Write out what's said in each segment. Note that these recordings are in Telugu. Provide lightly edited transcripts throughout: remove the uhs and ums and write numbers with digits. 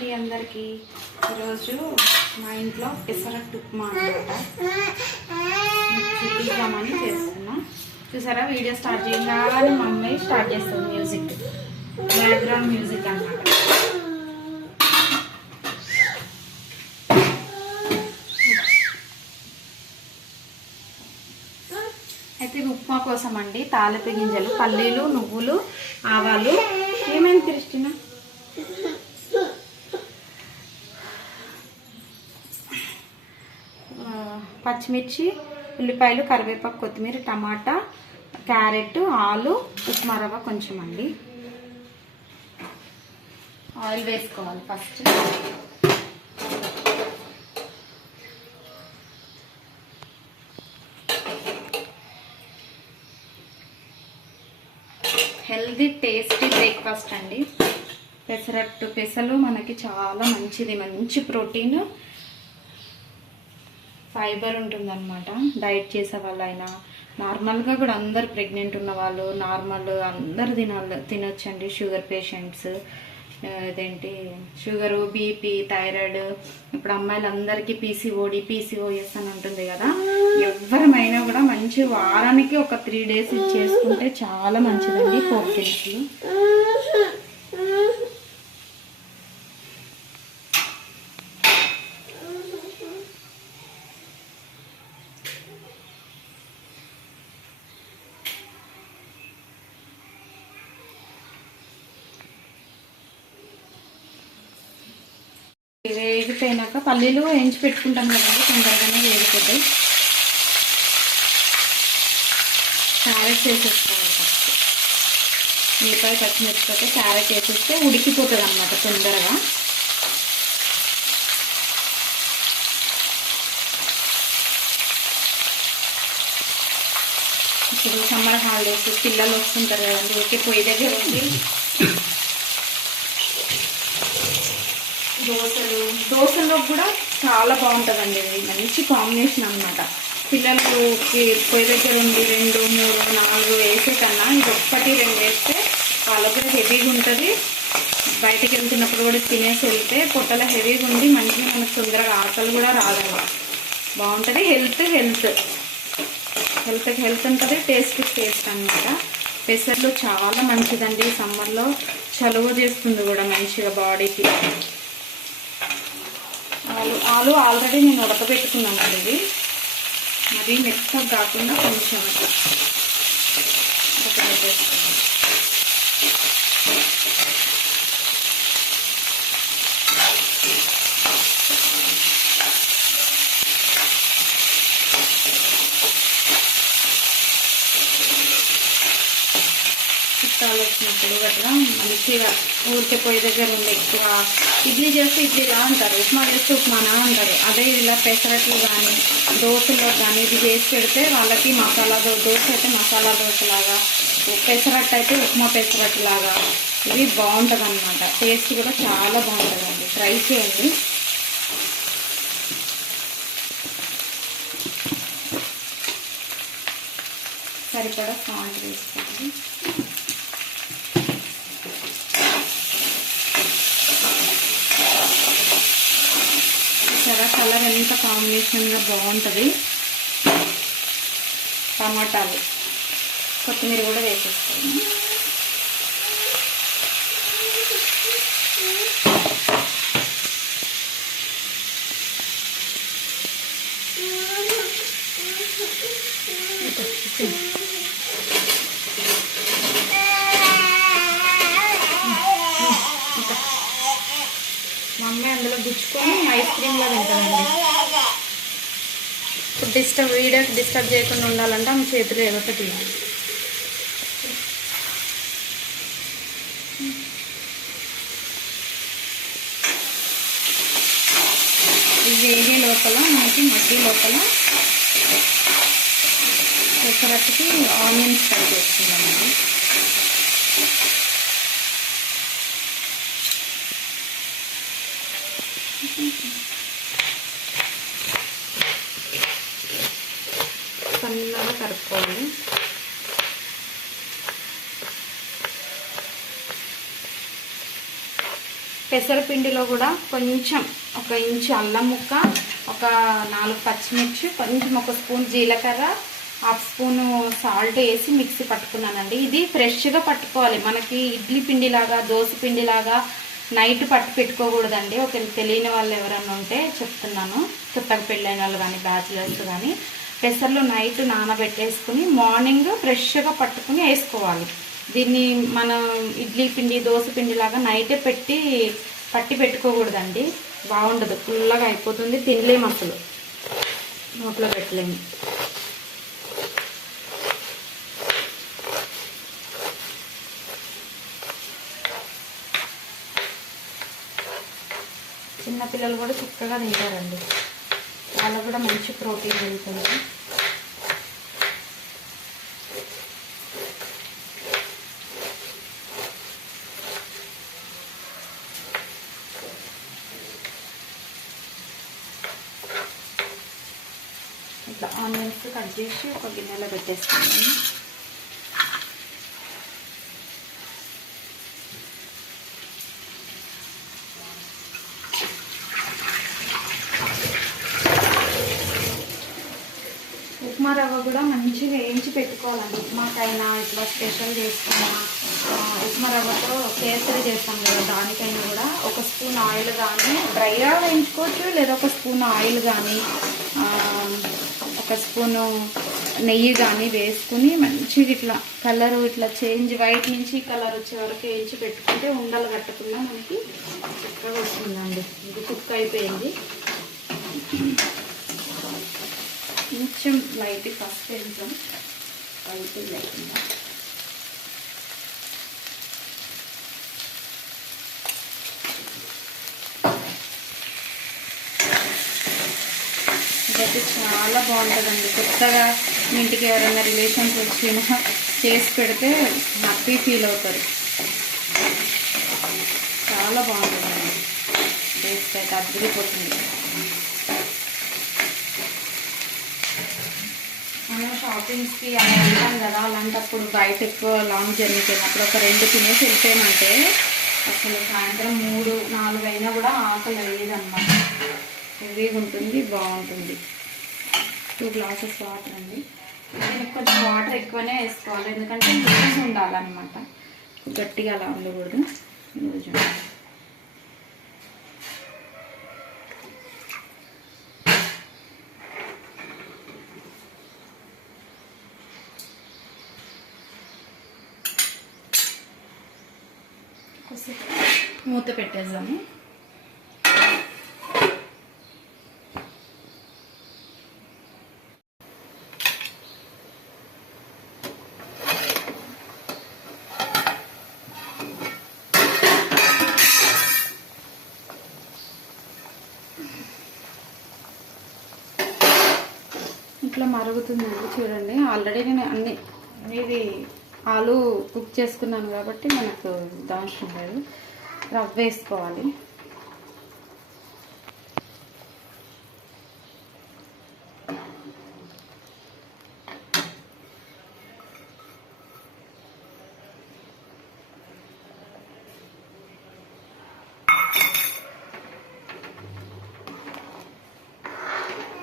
అండి అందరికీ. ఈరోజు మా ఇంట్లో పెసరట్టు ఉప్మా అన్నమాట చూపిద్దామని చేస్తున్నా. చూసారా, వీడియో స్టార్ట్ చేయగానే మా అమ్మాయి స్టార్ట్ చేస్తుంది మ్యూజిక్, బ్యాక్గ్రౌండ్ మ్యూజిక్ అన్నమాట. అయితే ఇది ఉప్మా కోసం అండి. తాలింపు గింజలు, పల్లీలు, నువ్వులు, ఆవాలు, ఏమైంది క్రిస్టినా, పచ్చిమిర్చి, ఉల్లిపాయలు, కరివేపాకు, కొత్తిమీర, టమాటా, క్యారెట్, ఆలు, ఉప్మా రవ్వ కొంచెం అండి. ఆయిల్ వేసుకోవాలి ఫస్ట్. హెల్దీ టేస్టీ బ్రేక్ఫాస్ట్ అండి పెసరట్టు. పెసలు మనకి చాలా మంచిది, మంచి ప్రోటీన్, ఫైబర్ ఉంటుందన్నమాట. డైట్ చేసే వాళ్ళైనా నార్మల్గా కూడా అందరు ప్రెగ్నెంట్ ఉన్న వాళ్ళు నార్మల్ అందరు తినొచ్చండి. షుగర్ పేషెంట్స్, ఇదేంటి షుగరు, బీపీ, థైరాయిడ్, ఇప్పుడు అమ్మాయిలందరికీ పీసీఓఎస్ అని ఉంటుంది కదా, ఎవరమైనా కూడా మంచి వారానికి ఒక 3 days చేసుకుంటే చాలా మంచిదండి. 4 కిలోలు వేగిపోయినాక పల్లీలు వేయించి పెట్టుకుంటాం కదండి, తొందరగానే వేగిపోతాయి. క్యారెట్ వేసేసుకోవాలి ఫస్ట్. ఉల్లిపాయ, పచ్చిమిరపకాయ, క్యారెట్ వేసేస్తే ఉడికిపోతుంది అన్నమాట తొందరగా. ఇప్పుడు సమ్మర్ హాలిడేస్, పిల్లలు వస్తుంటారు కదండి, ఓకే పొయ్యి దగ్గర ఉంది. దోశలో కూడా చాలా బాగుంటుందండి, ఇది మంచి కాంబినేషన్ అన్నమాట. పిల్లలకి పొయ్యి దగ్గర ఉండి 2, 3, 4 వేసే కన్నా ఇది 1, 2 వేస్తే వాళ్ళకు కూడా హెవీగా ఉంటుంది. బయటికి వెళ్తున్నప్పుడు కూడా తినేసి వెళ్తే పొట్టలో హెవీగా ఉండి మంచిగా మనకు తొందరగా ఆకలి కూడా రాదండి. బాగుంటుంది. హెల్త్ ఉంటుంది, టేస్ట్ అన్నమాట. పెసర్లు చాలా మంచిదండి, సమ్మర్లో చలువ చేస్తుంది కూడా మంచిగా బాడీకి. ఆలు ఆల్రెడీ నేను ఉడకబెట్టుకున్నాను. ఇది మరీ మెత్తగా కాకుండా కొంచెం అట్లా ఉడకబెట్టేసుకోవాలి. చుట్టాలు వచ్చినప్పుడు అట్లా మంచిగా ఊరికే పొయ్యి దగ్గర ఉండి ఎక్కువ ఇడ్లీ చేస్తే ఇడ్లీలా అంటారు, ఉప్మా చేస్తే ఉప్మానా అంటారు. అదే ఇలా పెసరట్లు కానీ దోశలో కానీ ఇది చేసి పెడితే వాళ్ళకి మసాలా దోశ అయితే మసాలా దోశలాగా, పెసరట్టు అయితే ఉప్మా పెసరట్టు లాగా ఇది బాగుంటుంది అన్నమాట. టేస్ట్ కూడా చాలా బాగుంటుందండి, ట్రై చేయండి. సరిపడా సాల్ట్ వేసుకోండి. కలర్ ఎంత కాంబినేషన్గా బాగుంటుంది. టమాటాలు, కొత్తిమీర కూడా వేసేస్తాను. మా అమ్మాయి అందులో గుచ్చుకొని ఐస్ క్రీమ్లా తింటానండి. ఇప్పుడు వీడియోకి డిస్టర్బ్ చేయకుండా ఉండాలంటే ఆమె చేతులు ఏదో ఒకటి వేగే లోపల మనకి మధ్య లోపల పెసరట్టుకి ఆనియన్స్ ఫ్రై చేసుకుందామండి. సన్నగా కలుపుకోవాలి. పెసరపిండిలో కూడా కొంచెం 1 ఇంచు అల్లం ముక్క, ఒక 4 పచ్చిమిర్చి, కొంచెం 1 స్పూన్ జీలకర్ర, 1/2 స్పూను సాల్ట్ వేసి మిక్సీ పట్టుకున్నానండి. ఇది ఫ్రెష్గా పట్టుకోవాలి. మనకి ఇడ్లీ పిండిలాగా, దోశ పిండిలాగా నైట్ పట్టు పెట్టుకోకూడదండి. ఒక తెలియని వాళ్ళు ఎవరన్నా ఉంటే చెప్తున్నాను, కొత్తగా పెళ్ళైన వాళ్ళు కానీ బ్యాచిలర్స్ కానీ. పెసర్లు నైట్ నానబెట్టేసుకుని మార్నింగ్ ఫ్రెష్గా పట్టుకుని వేసుకోవాలి. దీన్ని మనం ఇడ్లీ పిండి, దోశ పిండిలాగా నైటే పట్టి పెట్టుకోకూడదండి. బాగుండదు, ఫుల్గా అయిపోతుంది, తినలేము, అసలు నోట్లో పెట్టలేము. చిన్నపిల్లలు కూడా చక్కగా తింటారండి, వాళ్ళకు కూడా మంచి ప్రోటీన్ వెళ్తుంది. ఇట్లా ఆనియన్స్ కట్ చేసి ఒక గిన్నెలో పెట్టేస్తాను. ఉప్మా రవ్వ కూడా మంచిగా వేయించి పెట్టుకోవాలండి. ఉప్మాకైనా ఇట్లా స్పెషల్ చేసుకున్న ఉప్మా రవ్వతో కేసరి చేస్తాం కదా, దానికైనా కూడా 1 స్పూన్ ఆయిల్ కానీ డ్రైగా వేయించుకోవచ్చు, లేదా 1 స్పూన్ ఆయిల్ కానీ 1 స్పూను నెయ్యి కానీ వేసుకుని మంచిగా ఇట్లా కలర్ ఇట్లా చేంజ్, వైట్ నుంచి కలర్ వచ్చే వరకు వేయించి పెట్టుకుంటే ఉండలు కట్టకుండా మనకి చక్కగా వస్తుందండి. ఇది కుక్ అయిపోయింది. కొంచెం లైట్ ఫస్ట్ వేద్దాం, లైట్ లేకుండా. ఇదైతే చాలా బాగుంటుందండి. కొత్తగా మీ ఇంటికి ఎవరైనా రిలేషన్స్ వచ్చినా చేసి పెడితే హ్యాపీ ఫీల్ అవుతారు. చాలా బాగుంటుందండి, టేస్ట్ అయితే అద్దరిపోతుంది. మనం షాపింగ్స్కి అలా వెళ్తాం కదా, అలాంటప్పుడు బయట ఎక్కువ లాంగ్ జర్నీకి వెళ్ళినప్పుడు ఒక 2 తినేసి వెళ్ళిపోయామంటే అసలు సాయంత్రం 3, 4 అయినా కూడా ఆకలి అయ్యేదన్నమాట. హెవీగా ఉంటుంది, బాగుంటుంది. 2 గ్లాసెస్ వాటర్ అండి. దీనికి కొంచెం వాటర్ ఎక్కువనే వేసుకోవాలి, ఎందుకంటే లూజ్ ఉండాలన్నమాట, గట్టిగా అలా ఉండకూడదు. లూజ్ మూత పెట్టేద్దాము. ఇట్లా మరుగుతుందండి, చూడండి. ఆల్రెడీ నేను ఇది ఆలు కుక్ చేసుకున్నాను కాబట్టి మనకు అవసరం లేదు. రవ్వ వేసుకోవాలి.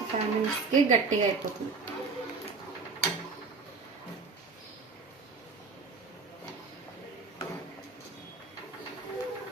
ఒక 5 నిమిషాలకి గట్టిగా అయిపోతుంది.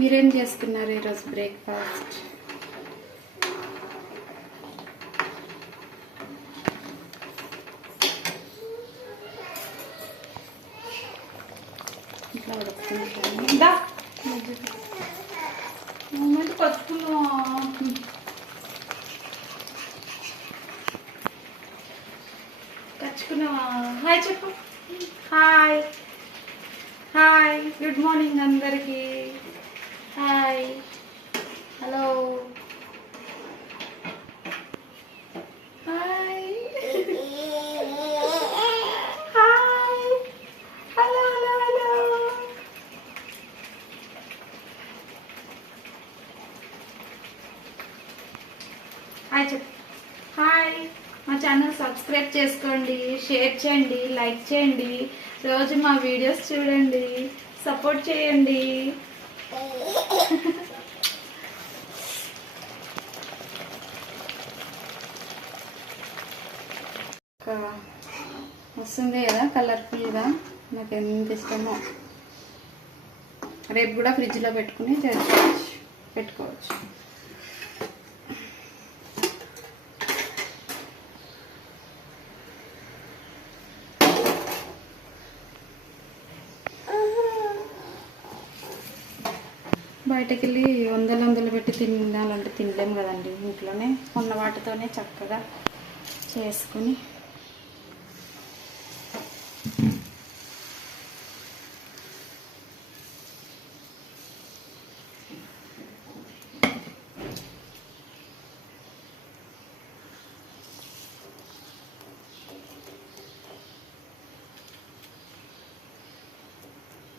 మీరేం చేసుకున్నారు ఈరోజు బ్రేక్ఫాస్ట్? ఇట్లా ఉడుకుతుందా మూమెంట్ కచ్చుకున్నావా? హాయ్ చెప్పు. హాయ్ హాయ్, గుడ్ మార్నింగ్ అందరికీ. Hi, hello, hi hi, hello hello hello. Hi చెప్పు. హాయ్, మా ఛానల్ సబ్స్క్రైబ్ చేసుకోండి, షేర్ చేయండి, లైక్ చేయండి, రోజు మా వీడియోస్ చూడండి, సపోర్ట్ చేయండి. కలర్ఫుల్గా, నాకు ఎంత ఇష్టమో. రేపు కూడా ఫ్రిడ్జ్లో పెట్టుకుని పెట్టుకోవచ్చు. బయటకు వెళ్ళి వందలు పెట్టి తినాలంటే తినలేము కదండి. ఇంట్లోనే ఉన్న వాటితోనే చక్కగా చేసుకుని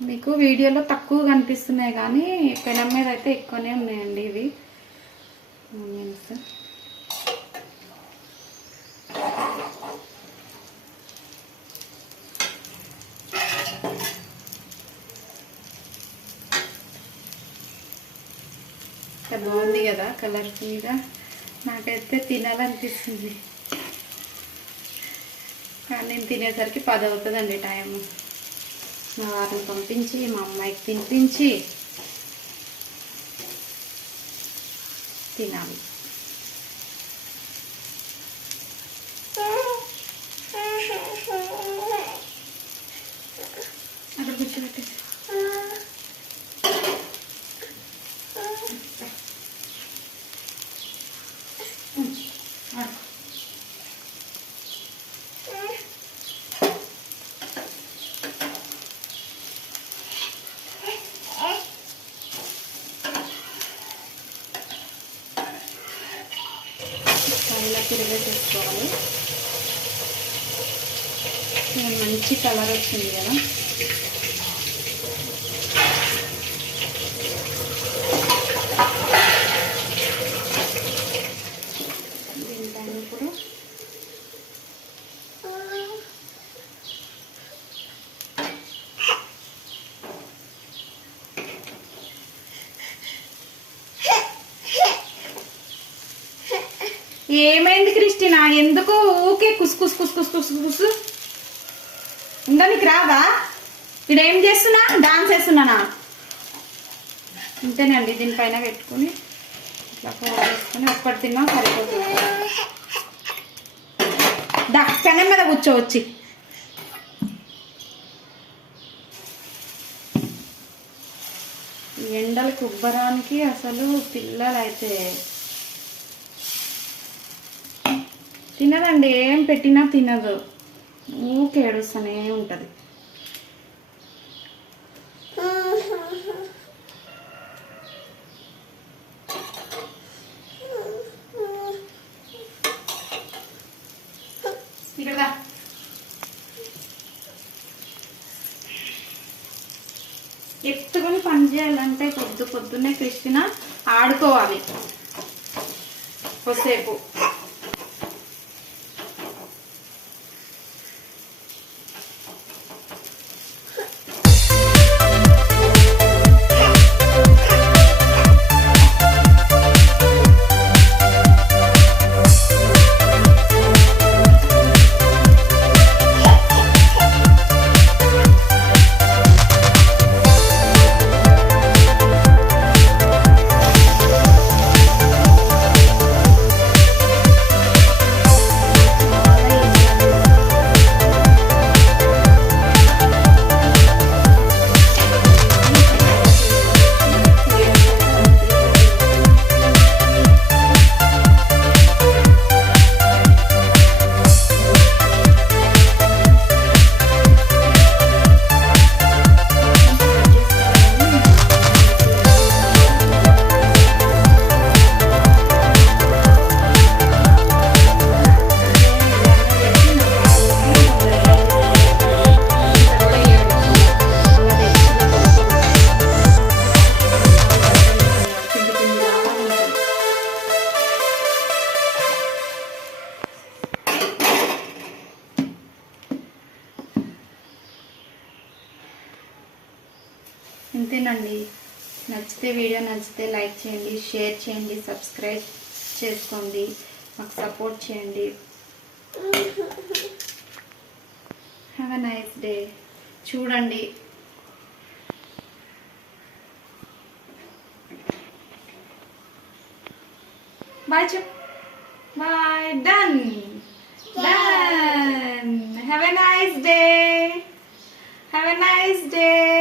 మీకు వీడియోలో తక్కువ కనిపిస్తున్నాయి కానీ పెనం మీద అయితే ఎక్కువనే ఉన్నాయండి ఇవి ఆనియన్స్. బాగుంది కదా కలర్ఫుల్గా, నాకైతే తినాలనిపిస్తుంది. కానీ నేను తినేసరికి 10 అవుతుందండి టైము. మా వారిని పంపించి మా అమ్మాయికి తినిపించి తినాలి. అక్కడ కూర్చోబెట్టేసి ఇలా తిరగేసుకోవాలి. మంచి కలర్ వచ్చింది కదా. దీనిపైన ఇప్పుడు ఏమైంది క్రిస్టినా, ఎందుకు ఊకే కుస్ కుస్ కుస్ కుస్ కుస్ కుస్ ఇంకా నీకు రావా? ఇక్కడ ఏం చేస్తున్నా, డాన్స్ చేస్తున్నానా? అంతేనండి. దీనిపైన పెట్టుకుని ఇట్లా ఫోల్డ్ చేసుకుని ఒక్కటి తిన్నా సరిపోతుంది. పెనం మీద కూర్చోవచ్చి. ఎండలకు ఉబ్బరానికి అసలు పిల్లలైతే తినదండి. ఏం పెట్టినా తినదు, ఊకే ఏడుస్తూనే ఉంటుంది. ఇక్కడ ఎత్తుకొని పని చేయాలంటే పొద్దున్నే క్రిస్టినా ఆడుకోవాలి కొద్దిసేపు. ఇంతేనండి. వీడియో నచ్చితే లైక్ చేయండి, షేర్ చేయండి, సబ్స్క్రైబ్ చేసుకోండి, మాకు సపోర్ట్ చేయండి. Have a nice day. చూడండి బాయ్ చెప్. Bye. Done. Done. Have a nice day. Have a nice day.